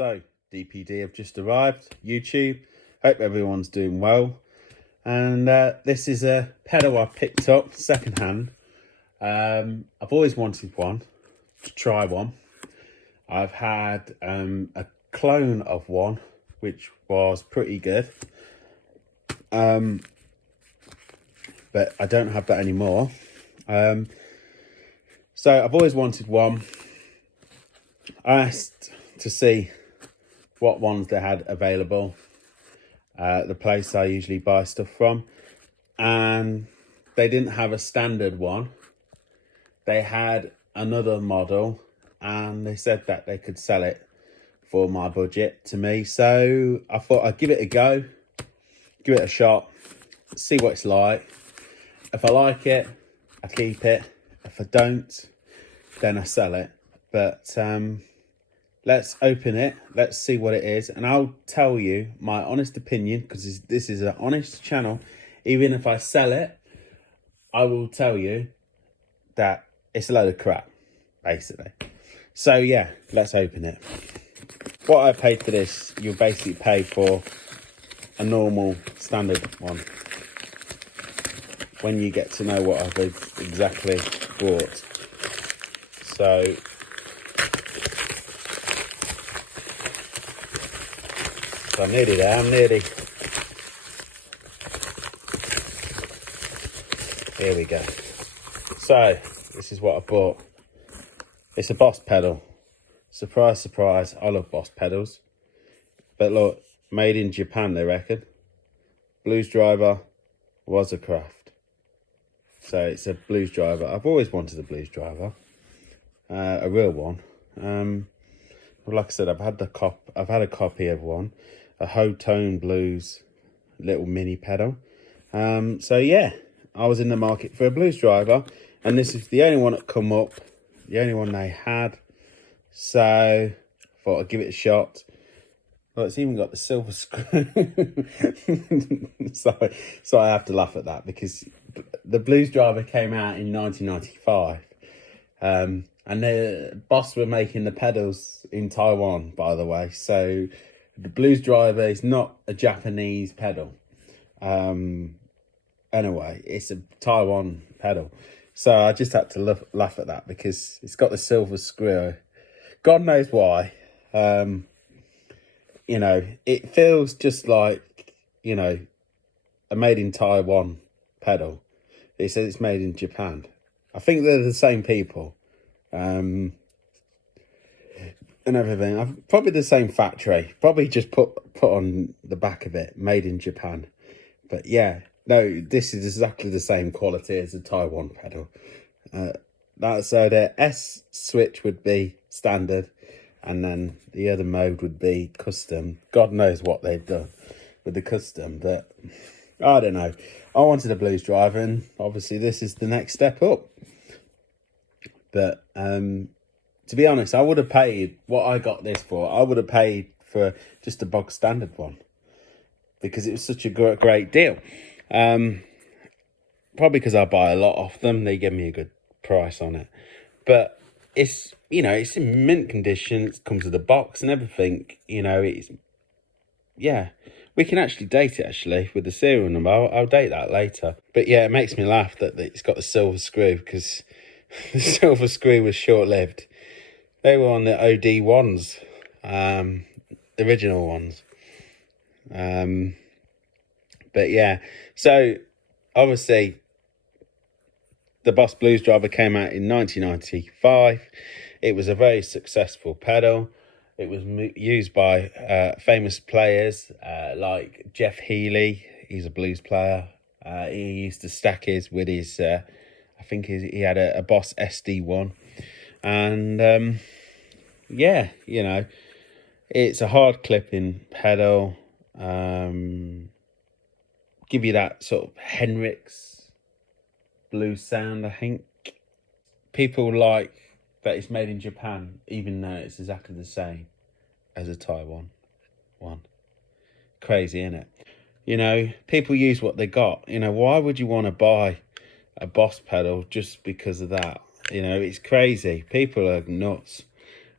So, DPD have just arrived, YouTube. Hope everyone's doing well. And this is a pedal I picked up secondhand. I've always wanted one, to try one. I've had a clone of one, which was pretty good. But I don't have that anymore. So I've always wanted one. I asked to see what ones they had available. The place I usually buy stuff from, and they didn't have a standard one. They had another model, and they said that they could sell it for my budget to me. So I thought I'd give it a go, give it a shot, see what it's like. If I like it, I keep it. If I don't, then I sell it. But let's open it. Let's see what it is. And I'll tell you my honest opinion, because this is an honest channel. Even if I sell it, I will tell you that it's a load of crap, basically. So yeah, let's open it. What I paid for this, you'll basically pay for a normal standard one when you get to know what I've exactly bought. So I'm nearly there, Here we go. So, this is what I bought. It's a Boss pedal. Surprise, surprise, I love Boss pedals. But look, made in Japan, they reckon. Blues driver, Waza craft. So it's a blues driver. I've always wanted a blues driver. A real one. Well, like I said, I've had a copy of one. A Ho-Tone Blues little mini pedal. So yeah, I was in the market for a blues driver, and this is the only one that come up, the only one they had. So I thought I'd give it a shot. Well, it's even got the silver screw. so I have to laugh at that, because the blues driver came out in 1995. And the Boss were making the pedals in Taiwan, by the way. So the blues driver is not a Japanese pedal. Anyway, it's a Taiwan pedal. So I just had to laugh at that, because it's got the silver screw. God knows why. You know, it feels just like, you know, a made in Taiwan pedal. It says it's made in Japan. I think they're the same people. And everything. Probably the same factory. Probably just put on the back of it, made in Japan. But yeah, no, this is exactly the same quality as a Taiwan pedal. So the S switch would be standard, and then the other mode would be custom. God knows what they've done with the custom, but I don't know. I wanted a blues driver, and obviously this is the next step up. But to be honest, I would have paid what I got this for. I would have paid for just a bog standard one, because it was such a great deal. Probably because I buy a lot off them. They give me a good price on it. But it's, you know, it's in mint condition. It comes with a box and everything. You know, it's, yeah. We can actually date it, actually, with the serial number. I'll date that later. But yeah, it makes me laugh that it's got the silver screw, because the silver screw was short-lived. They were on the OD ones, the original ones. But yeah, so obviously the Boss Blues Driver came out in 1995. It was a very successful pedal. It was used by famous players like Jeff Healey. He's a blues player. He used to stack his with his, I think he had a Boss SD1. And yeah, you know, it's a hard clipping pedal. Give you that sort of Hendrix blues sound, I think. People like that it's made in Japan, even though it's exactly the same as a Taiwan one. Crazy, isn't it? You know, people use what they got. You know, why would you want to buy a Boss pedal just because of that? You know, it's crazy. People are nuts.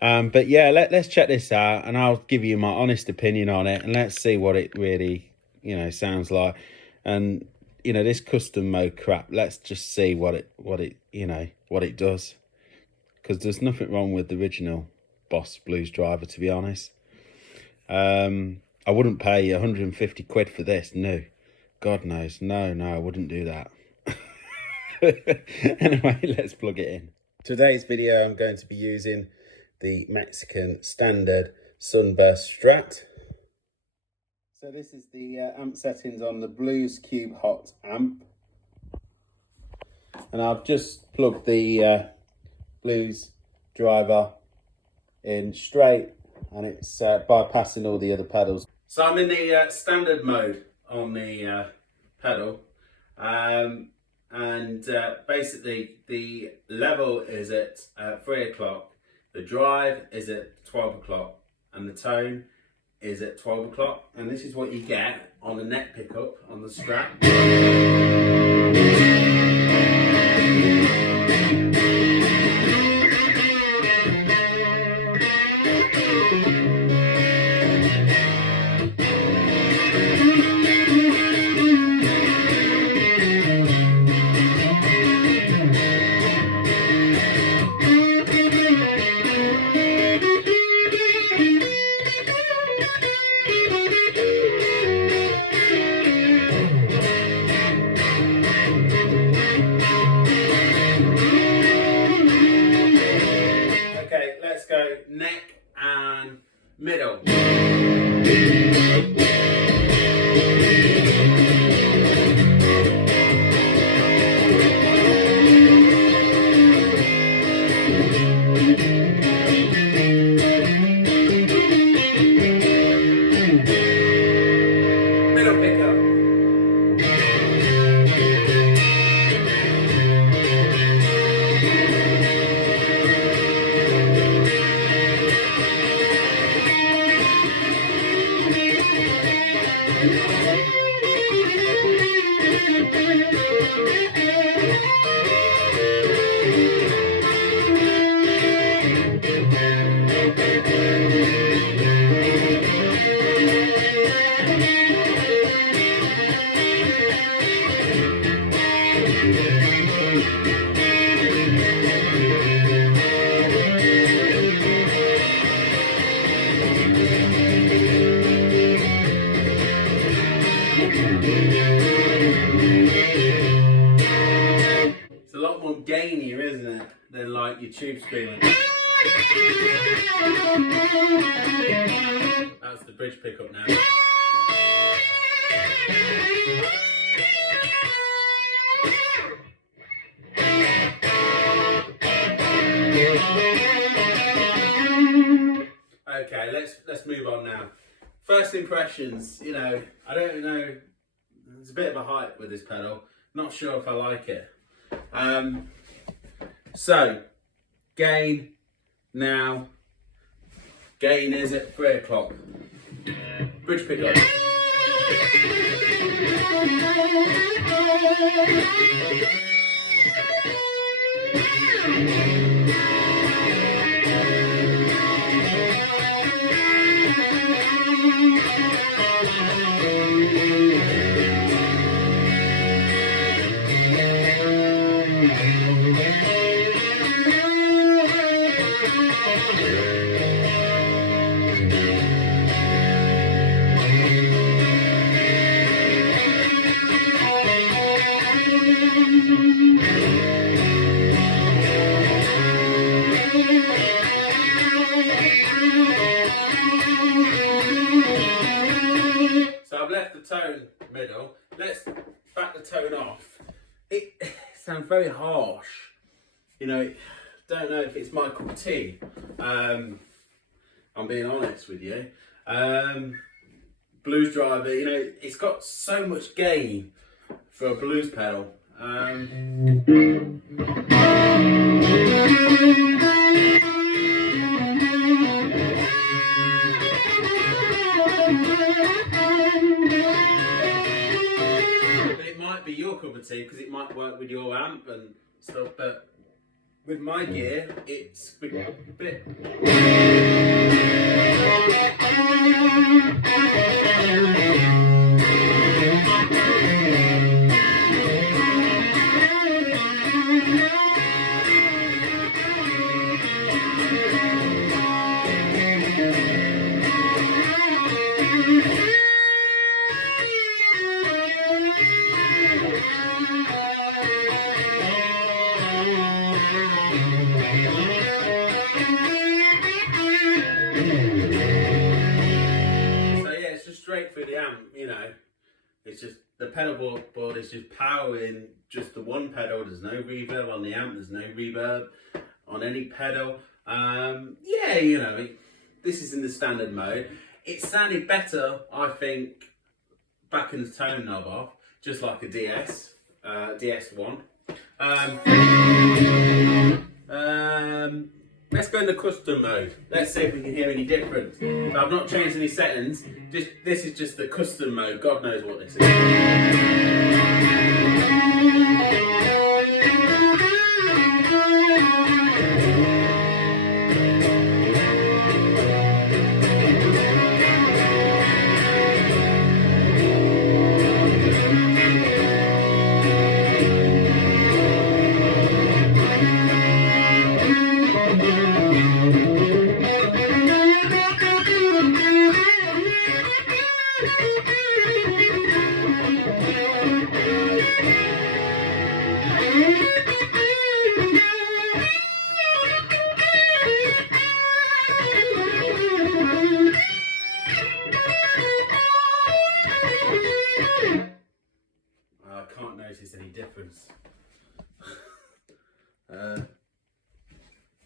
But yeah, let's check this out, and I'll give you my honest opinion on it, and let's see what it really, sounds like. And this custom mode crap, let's just see what it does, because there's nothing wrong with the original Boss Blues driver, to be honest. I wouldn't pay 150 quid for this. No, God knows. No, I wouldn't do that. Anyway, let's plug it in. Today's video, I'm going to be using the Mexican standard Sunburst Strat. So this is the amp settings on the Blues Cube Hot amp. And I've just plugged the Blues driver in straight, and it's bypassing all the other pedals. So I'm in the standard mode on the pedal, and basically the level is at 3 o'clock, the drive is at 12 o'clock, and the tone is at 12 o'clock. And this is what you get on the neck pickup on the Strat. Neck and middle. Middle pickup. It's a lot more gainier, isn't it, than like your tube screaming. That's the bridge pickup now. Okay, let's move on now. First impressions, I don't know. There's a bit of a hype with this pedal. Not sure if I like it. So, gain now. Gain is at 3 o'clock. Bridge pickup. Tone middle. Let's back the tone off. It sounds very harsh. Don't know if it's my cup of tea. I'm being honest with you. Blues driver, it's got so much gain for a blues pedal. But it might be your cup of tea because it might work with your amp and stuff, but with my gear, it's a bit. Straight through the amp, you know, it's just the pedal board is just powering just the one pedal. There's no reverb on the amp, there's no reverb on any pedal. Yeah, you know, this is in the standard mode. It sounded better, I think, backing the tone knob off, just like a DS1. Let's go into custom mode. Let's see if we can hear any difference. I've not changed any settings. This is just the custom mode. God knows what this is. Any difference.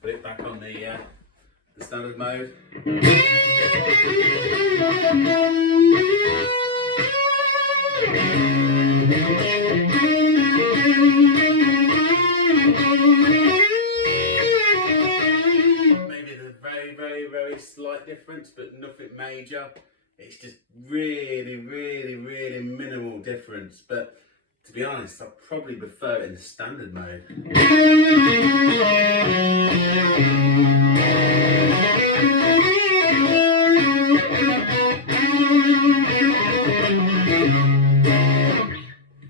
Put it back on the standard mode. Maybe there's a very slight difference, but nothing major. It's just really minimal difference, but to be honest, I probably prefer it in the standard mode.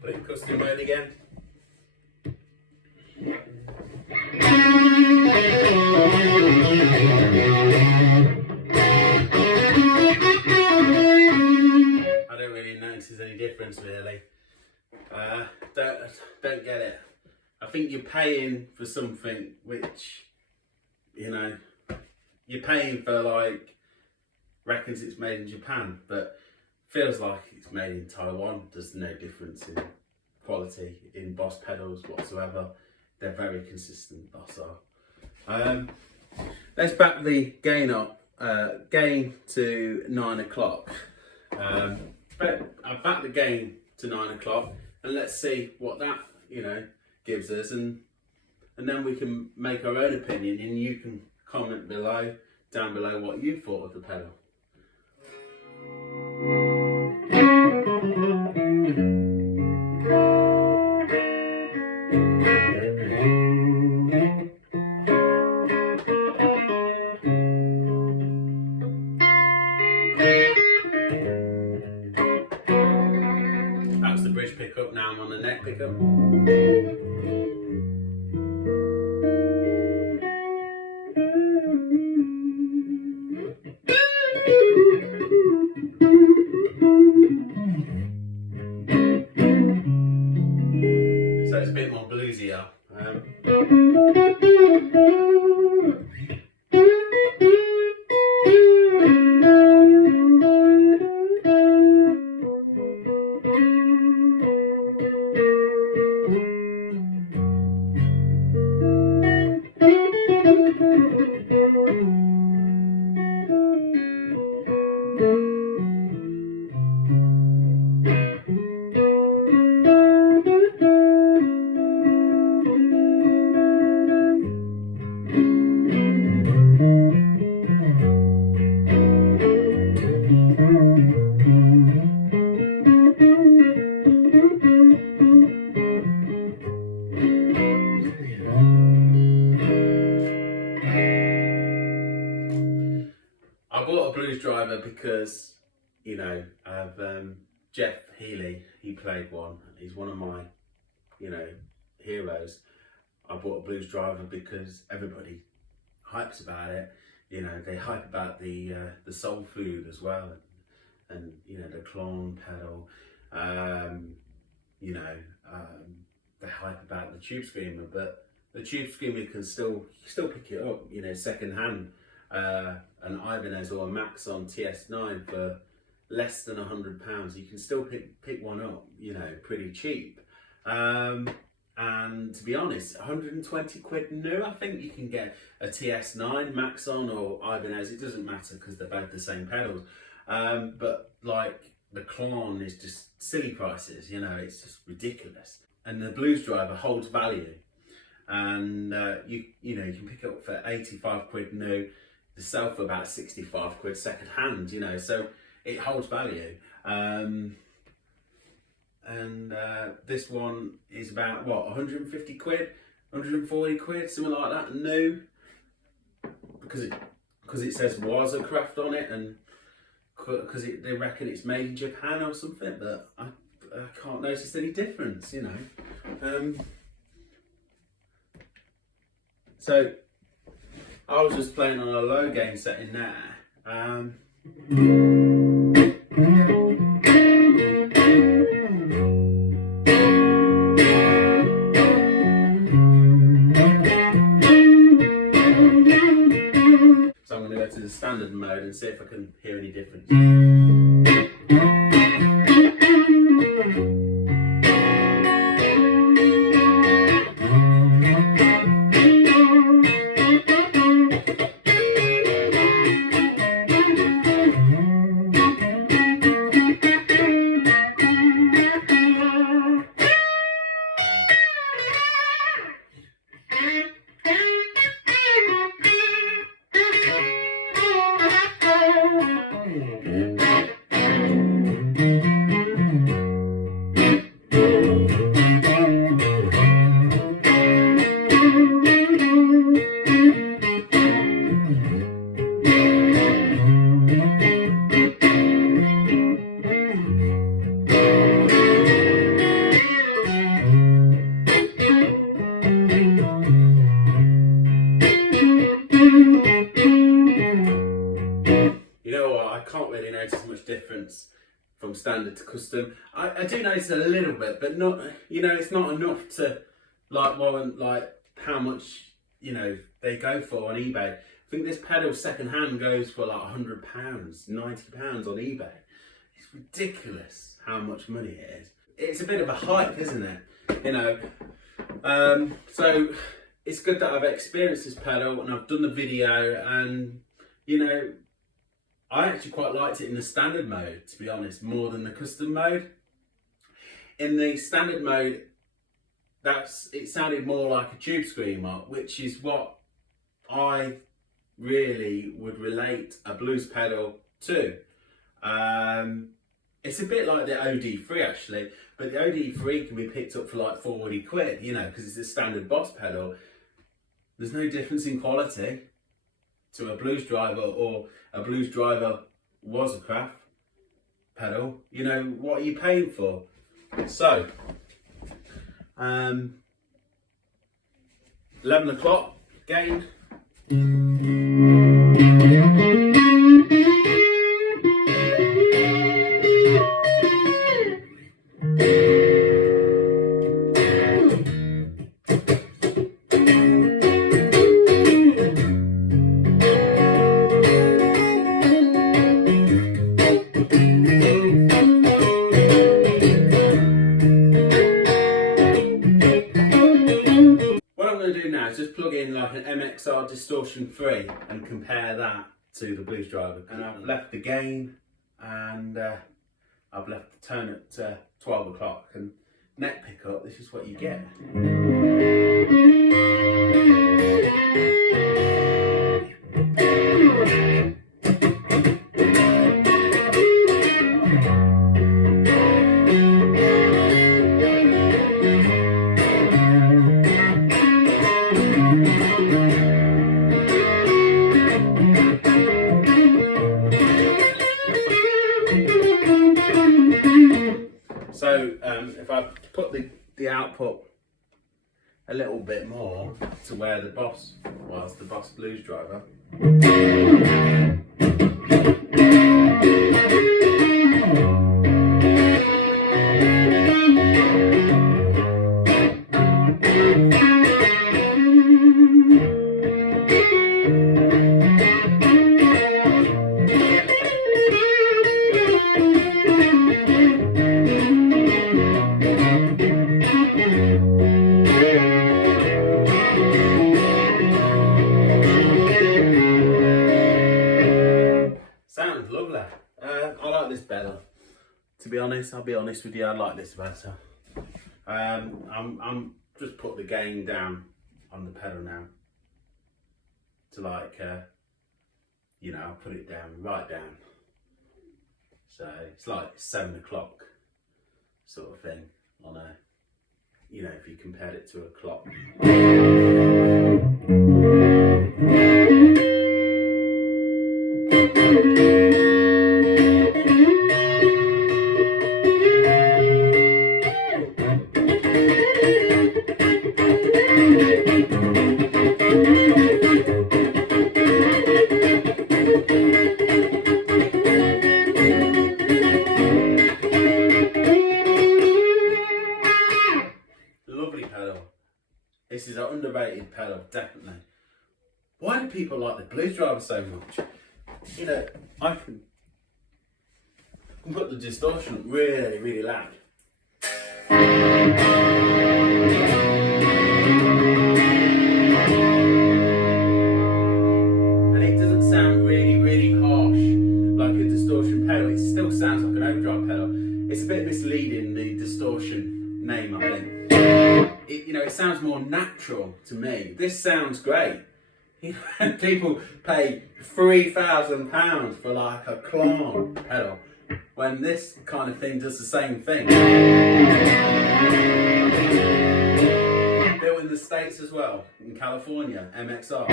Put it in custom mode again. I don't really notice there's any difference really. Don't get it. I think you're paying for something which, you know, you're paying for, like, reckons it's made in Japan, but feels like it's made in Taiwan. There's no difference in quality in Boss pedals whatsoever. They're very consistent, docile. Let's back the gain up, gain to 9 o'clock. I back the gain to 9 o'clock. And let's see what that, you know, gives us, and then we can make our own opinion, and you can comment down below what you thought of the pedal. That's the bridge pickup. Now I'm on the neck pickup. So it's a bit more bluesier. driver because, you know, I've Jeff Healy, he played one. He's one of my, you know, heroes. I bought a blues driver because everybody hypes about it. You know, they hype about the soul food as well, and you know, the clone pedal. You know, they hype about the Tube Screamer, but the Tube Screamer can still pick it up. You know, second hand, an Ibanez or a Maxon TS9 for less than £100. You can still pick one up. You know, pretty cheap. And to be honest, 120 quid new, I think you can get a TS9, Maxon or Ibanez. It doesn't matter because they're both the same pedals. But like the Klon is just silly prices, you know, it's just ridiculous. And the blues driver holds value. And you know, you can pick it up for 85 quid new, the sell for about 65 quid second hand, you know, so it holds value. This one is about what, 150 quid, 140 quid, something like that, new, because it says Waza craft on it, and because they reckon it's made in Japan or something, but I can't notice any difference, you know. So I was just playing on a low gain setting there. So I'm going to go to the standard mode and see if I can hear any difference. Difference from standard to custom. I do notice a little bit, but not, you know, it's not enough to like warrant like how much, you know, they go for on eBay. I think this pedal second hand goes for like £100, £90 on eBay. It's ridiculous how much money it is. It's a bit of a hype, isn't it? You know, so it's good that I've experienced this pedal and I've done the video, and you know, I actually quite liked it in the standard mode, to be honest, more than the custom mode. In the standard mode, it sounded more like a Tube Screamer, which is what I really would relate a blues pedal to. It's a bit like the OD3 actually, but the OD3 can be picked up for like 40 quid, you know, because it's a standard Boss pedal. There's no difference in quality to a blues driver or a blues driver Waza craft pedal. You know, what are you paying for? So 11 o'clock gained. Just plug in like an MXR distortion free and compare that to the blues driver. And I've left the gain and I've left the tone at 12 o'clock, and neck pickup, this is what you get. if I put the output a little bit more to where the Boss was, the Boss Blues Driver. Sounds lovely. I like this better. To be honest, I'll be honest with you, I like this better. I'm just put the gain down on the pedal now. To like, you know, I'll put it down, right down. So it's like 7 o'clock sort of thing on a, you know, if you compared it to a clock. Lovely pedal. This is an underrated pedal, definitely. Why do people like the Blues Driver so much? You know, I can put the distortion up really, really loud. And it doesn't sound really, really harsh like a distortion pedal. It still sounds like an overdrive pedal. It's a bit misleading, the distortion name, I think. You know, it sounds more natural to me. This sounds great. You know, people pay £3,000 for like a clown pedal when this kind of thing does the same thing. Built in the States as well, in California, MXR.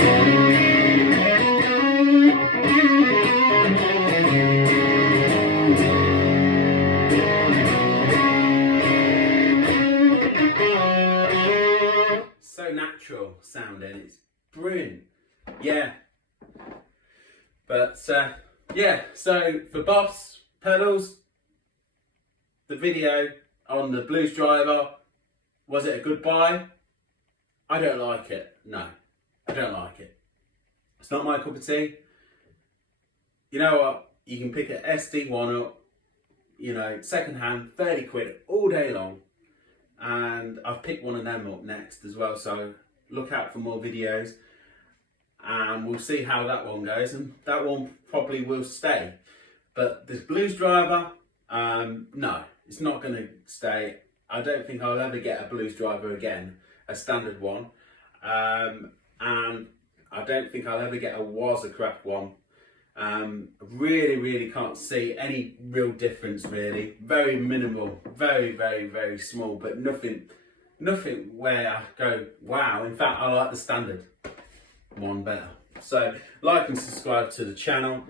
So natural sounding, it's brilliant. Yeah, but yeah, so for Boss pedals, the video on the Blues Driver, was it a good buy? I don't like it. No, I don't like it. It's not my cup of tea. You know what? You can pick an SD1 up, you know, second hand, 30 quid all day long. And I've picked one of them up next as well, so look out for more videos. And we'll see how that one goes, and that one probably will stay. But this Blues Driver, no, it's not going to stay. I don't think I'll ever get a Blues Driver again, a standard one. And I don't think I'll ever get a Waza craft one. Really can't see any real difference really. Very minimal, very small, but nothing where I go, wow. In fact, I like the standard one better. So like and subscribe to the channel.